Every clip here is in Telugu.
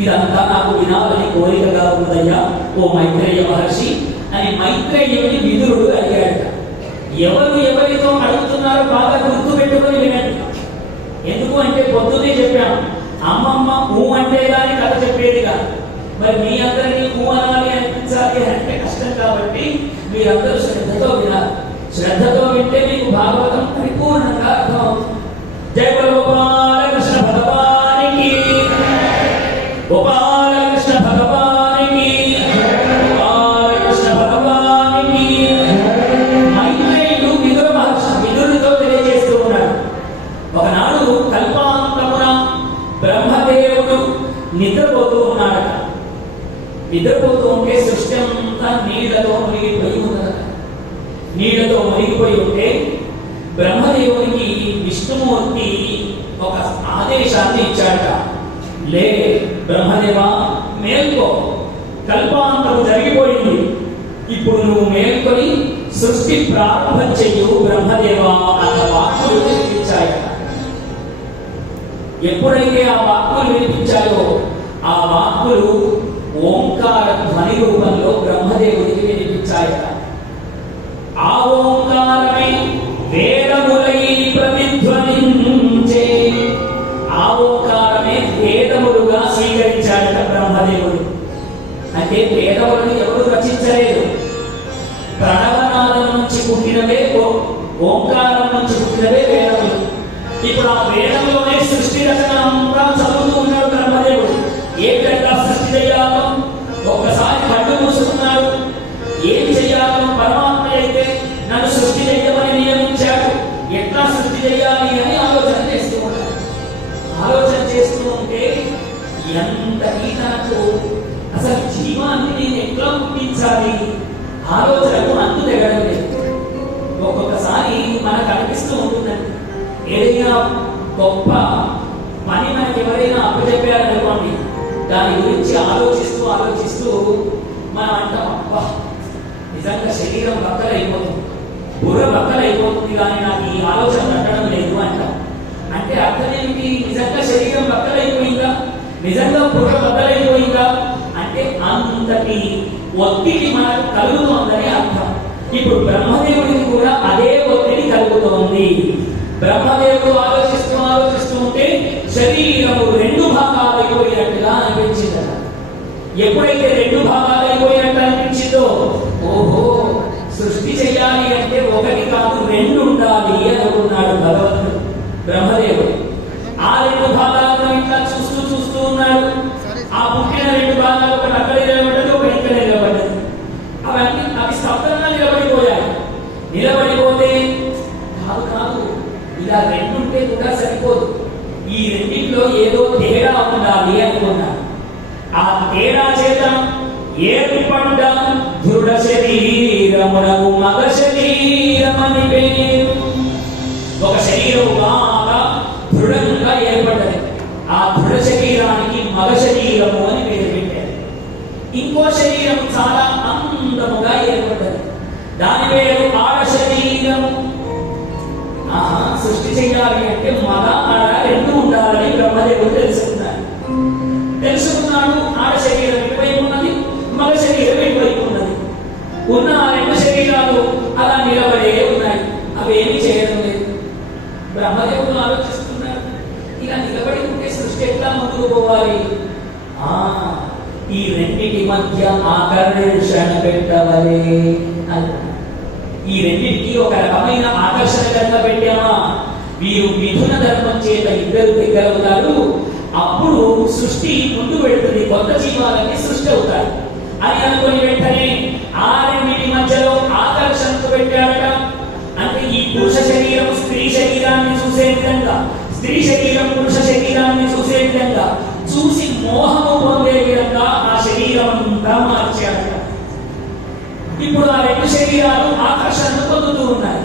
ఇదంతా నాకు వినాలని కోరికగా ఉందయ్యా ఓ మైత్రేయ మహర్షి అని మైత్రేయుని విదురుడు అడిగాడట. ఎవరు ఎవరితో అడుగుతున్నారో బాగా గుర్తు పెట్టుకొని వినండి. ఎందుకు అంటే పొద్దునే చెప్పాను, అమ్మమ్మ ఊ అంటే కానీ కథ చెప్పేదిగా. మరి మీ అందరినీ ఊ అనాలి అనిపించాలి అంటే కష్టం కాబట్టి మీరందరూ శ్రద్ధతో వినాలి. శ్రద్ధతో వింటే మీకు భాగవతం పరిపూర్ణంగా అర్థమవుతుంది. జయ గోపాలకృష్ణ భగవానికి, గోపాలకృష్ణ భగవానికి, గోపాలకృష్ణ భగవానికి. మైత్రేయుడు విదురుడితో తెలియజేస్తూ ఉన్నాడు. ఒకనాడు కల్పాంతమున బ్రహ్మదేవుడు నిద్రపోతూ ఉన్నాడట. నిద్రపోతూ ఉంటే సృష్టి అంతా నీళ్లతో మునిగిపోయి ఉన్నదట. నీళ్లతో మునిగిపోయి ఉంటే బ్రహ్మదేవునికి విష్ణుమూర్తి ఒక ఆదేశాన్ని ఇచ్చాడట. లే బ్రహ్మదేవా, మేల్కో, కల్పాంతము జరిగిపోయింది, ఇప్పుడు నువ్వు మేల్కొని సృష్టి ప్రారంభం చెయ్యు బ్రహ్మదేవా అన్న వాక్కులు వినిపించాయట. ఎప్పుడైతే ఆ వాక్కులు వినిపించాయో ఆ వాక్కులు ఓంకార ధ్వని రూపంలో బ్రహ్మదేవుడికి వినిపించాయట. ఆ ఓంకారమే వేదములై ప్రతిధ్వనించే, ఆ ఓంకారమే వేదములుగా స్వీకరించాడట బ్రహ్మదేవుడు. అంటే వేదములను ఎవరు రచించలేదు, ప్రణవనాదం నుంచి పుట్టినవే, ఓంకారం నుంచి పుట్టినవే వేదములు. ఇప్పుడు ఆ వేదంలోనే సృష్టి రచన అంతా చదువుతూ ఉన్నాడు బ్రహ్మదేవుడు. ఏ విధంగా సృష్టి చేయాలో ఒక్కసారి కళ్ళు మూసుకున్నాడు. ఏం చెయ్యాలో పరమాత్మ అయితే నన్ను సృష్టి చేయమని నియమించాడు, ఎట్లా సృష్టి చేయాలి అని ఆలోచన చేస్తూ ఉన్నాడు. ఆలోచన చేస్తూ ఉంటే ఎంత తనకు అసలు జీవాన్ని నేను ఎట్లా పుట్టించాలి ఆలోచనకు అంతు తెగడం లేదు. ఒక్కొక్కసారి మనకు అనిపిస్తూ ఉంటుందండి, ఏదైనా గొప్ప పని మనకి ఎవరైనా అప్పచెప్పారనుకోండి, దాని గురించి ఆలోచిస్తూ ఆలోచిస్తూ మనం అంటాం, అబ్బా నిజంగా శరీరం బక్కలైపోతుంది, బుర్ర బక్కలైపోతుంది, కానీ నాకు ఈ ఆలోచన తగ్గడం లేదు అంటాం. అంటే అర్థం ఏమిటి? నిజంగా శరీరం బక్కలైపోయిందా, నిజంగా బుర్ర బద్దలైపోయిందా అంటే అంతటి ఒత్తిడి మనకు కలుగుతోందని అర్థం. ఇప్పుడు బ్రహ్మదేవుడికి కూడా అదే ఒత్తిడి కలుగుతోంది. బ్రహ్మదేవుడు ఆలోచిస్తూ ఆలోచిస్తూ ఉంటే శరీరము రెండు భాగాలైపోయినట్టుగా అనిపించిందట. ఎప్పుడైతే రెండు భాగాలైపోయినట్టు అనిపించిందో, ఓహో సృష్టి చేయాలి అంటే ఒకటి కాదు రెండు ఉండాలి అనుకున్నాడు భగవంతుడు బ్రహ్మదేవుడు. ఆ రెండు భాగాలను ఇట్లా చూస్తూ చూస్తూ ఉన్నాడు. ఆ పుట్టిన రెండు భాగాలు ఒకటి అక్కడ నిలబడ్డది, ఒకటి ఇక్కడ నిలబడ్డది. అవి స్తబ్దంగా నిలబడిపోయాయి. నిలబడిపోతే కాదు కాదు ఇలా రెండుంటే కూడా సరిపోదు, ఈ రెండింటిలో ఏదో తేడా ఉండాలి అనుకున్నాడు. ఆ తేడా చేత ఏర్పడ్డ దృఢ శరీరమునకు మగ శరీరమని పేరు. ఒక శరీరం బాగా దృఢంగా ఏర్పడ్డది, ఆ దృఢ శరీరానికి మగ శరీరము అని పేరు పెట్టారు. ఇంకో శరీరం చాలా అందముగా ఏర్పడ్డది, దాని పేరు ఆడ శరీరము. సృష్టి చేయాలి అంటే మగ ఆడ రెండు ఉండాలని బ్రహ్మదేవుడు తెలుసుకున్నాడు. ఆడ శరీరం ఎటువైపు ఉన్నది, మగ శరీరం ఎటువైపు ఉన్నది. ఉన్న ఆ రెండు శరీరాలు అలా నిలబడే ఉన్నాయి, అవి ఏమీ చేయడం లేదు. బ్రహ్మదేవుడు ఆలోచిస్తున్నారు, ఇలా నిలబడి ఉంటే సృష్టి ఎట్లా ముందుకు పోవాలి? ఈ రెండింటి మధ్య ఆకర్షణ పెట్టవలే అన్నాడు. ఈ రెండింటికి ఒక రకమైన ఆకర్షణ కనుక పెట్టామా, వీరు మిథున ధర్మం చేత ఇద్దరు దగ్గరవుతారు, అప్పుడు సృష్టి ముందు పెడుతుంది, కొత్త జీవాలన్నీ సృష్టి అవుతాయి అని అనుకుని వెంటనే ఆ రెండింటి మధ్యలో ఆకర్షణకు పెట్టారట. అంటే ఈ పురుష శరీరం స్త్రీ శరీరాన్ని చూసే విధంగా, స్త్రీ శరీరం పురుష శరీరాన్ని చూసే విధంగా, చూసి మోహము పొందే విధంగా ఆ శరీరం అంతా మార్చారట. ఇప్పుడు ఆ రెండు శరీరాలు ఆకర్షణను పొందుతూ ఉన్నాయి.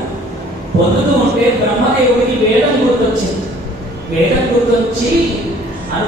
పొందుతూ ఉంటే బ్రహ్మదేవుడికి వేదం గుర్తొచ్చింది. వేదం గుర్తొచ్చి